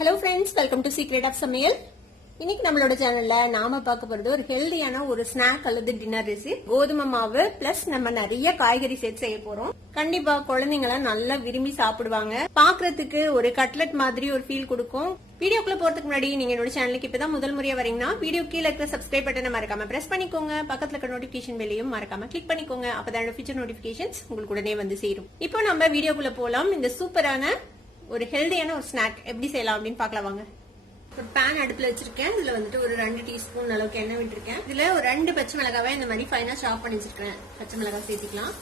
Hello friends, welcome to secret of Samayal. இன்னைக்கு நம்மளோட சேனல்ல நாம பார்க்க போறது ஒரு ஹெல்தியான ஒரு ஸ்நாக் அல்லது டின்னர் ரெசிபி. கோதுமை மாவு பிளஸ் நம்ம நிறைய காய்கறி சேர்த்து செய்ய போறோம். கண்டிப்பா குழந்தைங்க நல்லா விரும்பி சாப்பிடுவாங்க. பாக்குறதுக்கு ஒரு கட்லெட் மாதிரி ஒரு ஃபீல் கொடுக்கும். வீடியோக்குள்ள போறதுக்கு முன்னாடி நீங்க என்னோட சேனலுக்கு இப்பதான் முதல் முறையா வரீங்கன்னா வீடியோ கீழே இருக்கிற சப்ஸ்கிரைப் பட்டனை மறக்காம பிரஸ் பண்ணிக்கோங்க. பக்கத்துல இருக்க நோட்டிபிகேஷன் பெல்லையும் மறக்காம கிளிக் பண்ணிக்கோங்க. அப்பதான் ஃபியூச்சர் நோட்டிபிகேஷன்ஸ் உங்களுக்கு உடனே வந்து சேரும். இப்போ நம்ம வீடியோக்குள்ள போலாம். இந்த சூப்பரான ஒரு ஹெல்தியான ஒரு ஸ்நாக் எப்படி செய்யலாம் அப்படின்னு பார்க்கலாம் வாங்க. ஒரு பேன் அடுப்புல வச்சிருக்கேன். இதுல வந்துட்டு ஒரு 2 டீஸ்பூன் அளவுக்கு எண்ணெய் விட்டுருக்கேன். இதுல ஒரு 2 பச்சை மிளகாவை இந்த மாதிரி ஃபைனா சாப் பண்ணி வச்சிருக்கேன். பச்சை மிளகாய் சேர்த்துக்கலாம்.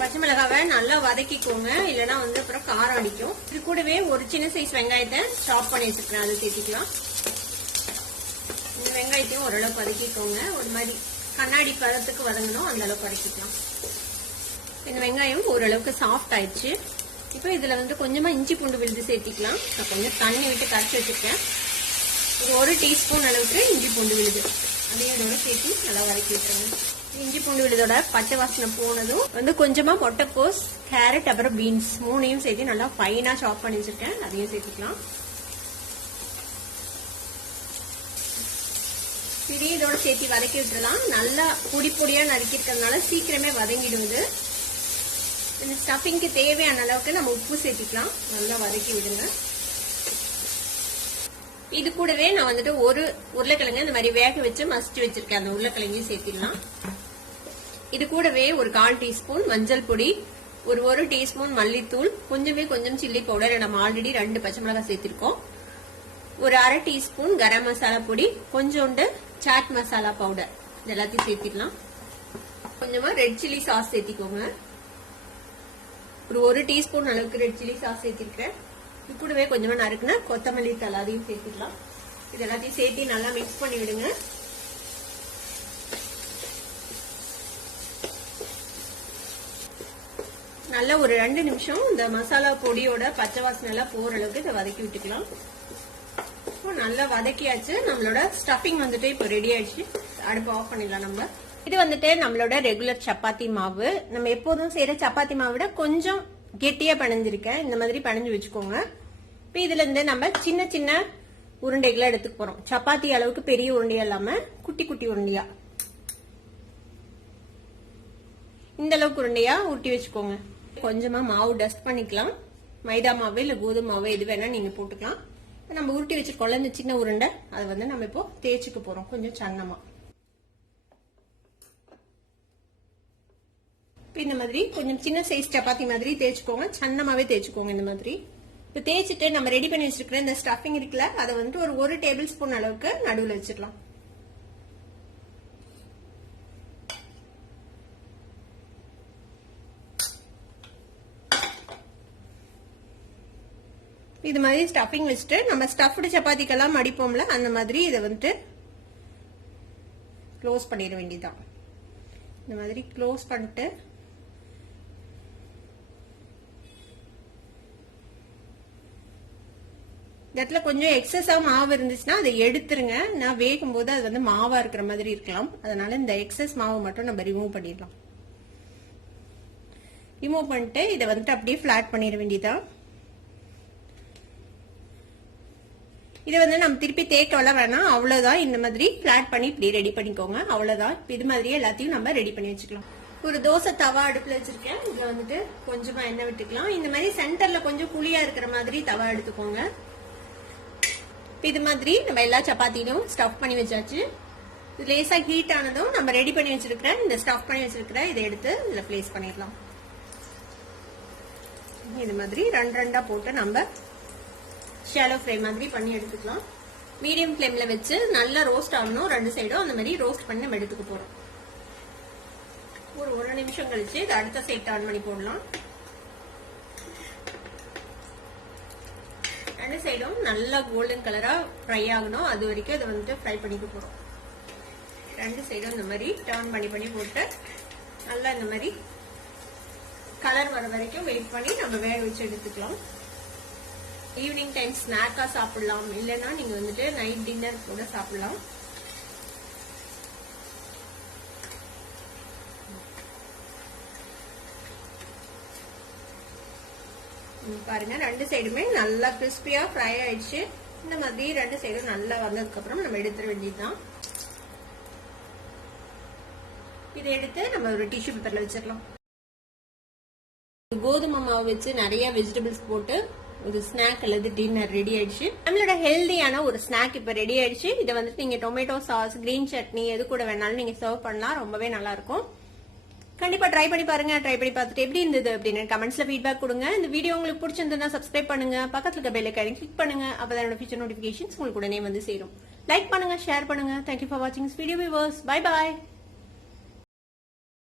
பச்சை மிளகாவை நல்லா வதக்கிக்கோங்க, இல்லைன்னா வந்து அப்புறம் காரம் அடிக்கும். இது கூடவே ஒரு சின்ன சைஸ் வெங்காயத்தை சாப் பண்ணி வச்சிருக்கேன், அதை சேர்த்துக்கலாம். இந்த வெங்காயத்தையும் ஓரளவுக்கு வதக்கிக்கோங்க. ஒரு மாதிரி கண்ணாடி பதத்துக்கு வதங்கணும், அந்த அளவுக்கு வதக்கிக்கலாம். இந்த வெங்காயம் ஓரளவுக்கு சாஃப்ட் ஆயிடுச்சு. இப்போ இதுல வந்து கொஞ்சமா இஞ்சி பூண்டு விழுது சேர்த்திக்கலாம். நான் கொஞ்சம் தண்ணி விட்டு கரைச்சி வச்சிருக்கேன். ஒரு டீஸ்பூன் அளவுக்கு இஞ்சி பூண்டு விழுது அதையும் இதோட சேர்த்து நல்லா வதக்கி விட்டுருங்க. இஞ்சி பூண்டு விழுதோட பச்சை வாசனை போனதும் வந்து கொஞ்சமா முட்டைக்கோஸ், கேரட், அப்புறம் பீன்ஸ் 3ஐயும் சேர்த்து நல்லா ஃபைனா சாப் பண்ணி வச்சிருக்கேன், அதையும் சேர்த்துக்கலாம். சரி, இதோட சேர்த்து வதக்கி விட்டுறலாம். நல்லா பொடி பொடியா நறுக்கி இருக்கிறதுனால சீக்கிரமே வதங்கிடுவது. இந்த ஸ்டஃபிங்க்கு தேவையான அளவுக்கு நம்ம உப்பு சேர்த்துக்கலாம். நல்லா வதக்கி விடுங்க. இது கூடவே நான் வந்துட்டு ஒரு உருளைக்கிழங்கு இந்த மாதிரி வேக வச்சு மசிச்சு வச்சிருக்கேன், அந்த உருளைக்கிழங்கையும் சேர்த்திடலாம். இது கூடவே ஒரு 1/4 டீஸ்பூன் மஞ்சள் பொடி, ஒரு டீஸ்பூன் மல்லித்தூள், கொஞ்சம் சில்லி பவுடர். நம்ம ஆல்ரெடி 2 பச்சை மிளகாய் சேர்த்திருக்கோம். ஒரு 1/2 டீஸ்பூன் கரம் மசாலா பொடி, கொஞ்சோண்டு சாட் மசாலா பவுடர், இது எல்லாத்தையும் சேர்த்திடலாம். கொஞ்சமா ரெட் சில்லி சாஸ் சேர்த்திக்கோங்க. ஒரு டீஸ்பூன் அளவுக்கு ரெட் சில்லி சாஸ் சேர்த்திருக்கேன். இது கூடவே கொஞ்சமா நறுக்குனா கொத்தமல்லி தழை, அதையும் சேர்த்துக்கலாம். இது எல்லாத்தையும் சேர்த்து நல்லா மிக்ஸ் பண்ணி விடுங்க. நல்லா ஒரு 2 நிமிஷம் இந்த மசாலா பொடியோட பச்சை வாசனை எல்லாம் போற அளவுக்கு இதை வதக்கி விட்டுக்கலாம். நல்லா வதக்கியாச்சு. நம்மளோட ஸ்டஃபிங் வந்துட்டு இப்போ ரெடி ஆயிடுச்சு. அடுப்பு ஆஃப் பண்ணிடலாம். நம்ம இது வந்துட்டு நம்மளோட ரெகுலர் சப்பாத்தி மாவு. நம்ம எப்போதும் செய்யற சப்பாத்தி மாவை விட கொஞ்சம் கெட்டியா பிணைஞ்சிருக்கேன். இந்த மாதிரி பிணைஞ்சு வச்சுக்கோங்க. இப்போ இதுல இருந்து நம்ம சின்ன சின்ன உருண்டைகளை எடுத்துக்க போறோம். சப்பாத்தி அளவுக்கு பெரிய உருண்டையா இல்லாம குட்டி குட்டி உருண்டையா இந்த அளவுக்கு உருண்டையா ஊட்டி வச்சுக்கோங்க. கொஞ்சமா மாவு டஸ்ட் பண்ணிக்கலாம். மைதா மாவு இல்ல கோதுமை மாவு எது வேணா நீங்க போட்டுக்கலாம். நம்ம உருட்டி வச்சிருக்கோம்ல இந்த சின்ன உருண்டை, அதை வந்து நம்ம இப்போ தேய்ச்சிக்க போறோம் கொஞ்சம் சன்னமா. இந்த மாதிரி கொஞ்சம் சின்ன சைஸ் சப்பாத்தி மாதிரி தேய்ச்சிக்கோங்க, சன்னமாவே தேய்ச்சிக்கோங்க. இந்த மாதிரி இப்போ தேய்ச்சிட்டு நம்ம ரெடி பண்ணி வச்சிருக்கிற இந்த ஸ்டஃபிங் இருக்குல்ல, அதை வந்துட்டு ஒரு டேபிள் ஸ்பூன் அளவுக்கு நடுவில் வச்சிடலாம். இது மாதிரி ஸ்டஃபிங் வச்சுட்டு நம்ம ஸ்டஃப்டு சப்பாத்திக்கெல்லாம் மடிப்போம்ல, அந்த மாதிரி இதை வந்துட்டு க்ளோஸ் பண்ணிட வேண்டியதுதான். இந்த மாதிரி க்ளோஸ் பண்ணிட்டு இடத்துல கொஞ்சம் எக்ஸஸா மாவு இருந்துச்சுன்னா அதை எடுத்துருங்க. நான் வேகும் போது அது வந்து மாவா இருக்கிற மாதிரி இருக்கலாம், அதனால இந்த எக்ஸஸ் மாவு மட்டும் நம்ம ரிமூவ் பண்ணிடலாம். ரிமூவ் பண்ணிட்டு இதை வந்துட்டு அப்படியே ஃபிளாட் பண்ணிட வேண்டியதான். இதை வந்து நம்ம திருப்பி தேய்க்கலாம் வேணாம், அவ்வளவுதான். இந்த மாதிரி ஃபிளாட் பண்ணி இப்படி ரெடி பண்ணிக்கோங்க, அவ்வளவுதான். இது மாதிரியே எல்லாத்தையும் நம்ம ரெடி பண்ணி வச்சுக்கலாம். ஒரு தோசை தவா அடுப்புல வச்சிருக்கேன். இதுல வந்துட்டு கொஞ்சமா எண்ணெய் விட்டுக்கலாம். இந்த மாதிரி சென்டர்ல கொஞ்சம் குழியா இருக்கிற மாதிரி தவா எடுத்துக்கோங்க. இது மாதிரி நம்ம எல்லா சப்பாத்தியும் ஸ்டஃப் பண்ணி வச்சாச்சு. இது லேசா ஹீட் ஆனதும் நம்ம ரெடி பண்ணி வச்சிருக்கிற இந்த ஸ்டஃப் பண்ணி வச்சிருக்கிற இதை எடுத்து இதுல பிளேஸ் பண்ணிடலாம். இது மாதிரி 2 போட்டு நம்ம ஷாலோ ஃப்ரை மாதிரி பண்ணி எடுத்துக்கலாம். மீடியம் ஃப்ளேம்ல வச்சு நல்லா ரோஸ்ட் ஆகணும் 2 சைடும். அந்த மாதிரி ரோஸ்ட் பண்ணி நம்ம எடுத்துக்க போறோம். ஒரு 1 நிமிஷம் கழிச்சு இது அடுத்த சைட் டர்ன் பண்ணி போடலாம். 2 சைடும் நல்லா கோல்டன் கலரா ஃப்ரை ஆகணும், அது வரைக்கும் இதை வந்துட்டு ஃப்ரை பண்ணிக்க போறோம். 2 சைடும் இந்த மாதிரி டர்ன் பண்ணி போட்டு நல்லா இந்த மாதிரி கலர் வர வரைக்கும் வெயிட் பண்ணி நம்ம வேக வச்சு எடுத்துக்கலாம். ஈவினிங் டைம் ஸ்நாக்கா சாப்பிடலாம், இல்லைன்னா நீங்க வந்துட்டு நைட் டின்னர் கூட சாப்பிடலாம். பாருங்க ரெண்டு சைடுமே நல்லா கிறிஸ்பியா ஃப்ரை ஆயிடுச்சு. இந்த மாதிரி ரெண்டு சைடும் நல்லா வந்ததுக்கு அப்புறம் நம்ம எடுத்துட வேண்டியதுதான். இதை எடுத்து நம்ம ஒரு டிஷ்யூ பேப்பர்ல வச்சிடலாம். கோதுமை மாவு வச்சு நிறைய வெஜிடபிள்ஸ் போட்டு ஒரு ஸ்நாக் அல்லது டின்னர் ரெடி ஆயிடுச்சு. நம்மளோட ஹெல்தியான ஒரு ஸ்நாக் இப்ப ரெடி ஆயிடுச்சு. இதை வந்துட்டு நீங்க டொமேட்டோ சாஸ், கிரீன் சட்னி எது கூட வேணாலும் நீங்க சர்வ் பண்ணலாம். ரொம்பவே நல்லா இருக்கும். கண்டிப்பா ட்ரை பண்ணி பாருங்க. ட்ரை பண்ணி பார்த்துட்டு எப்படி இருந்தது அப்படின்னு கமெண்ட்ஸ்ல ஃபீட்பேக் கொடுங்க. இந்த வீடியோ உங்களுக்கு பிடிச்சிருந்தா சப்ஸ்கிரைப் பண்ணுங்க, பக்கத்துல இருக்க பெல் ஐகானை கிளிக் பண்ணுங்க. அப்பதான் என்னோட ஃபியூச்சர் நோட்டிபிகேஷன்ஸ் உங்களுக்கு உடனே வந்து சேரும். லைக் பண்ணுங்க, ஷேர் பண்ணுங்க. தேங்க்யூ ஃபார் வாட்சிங் this video viewers. Bye bye.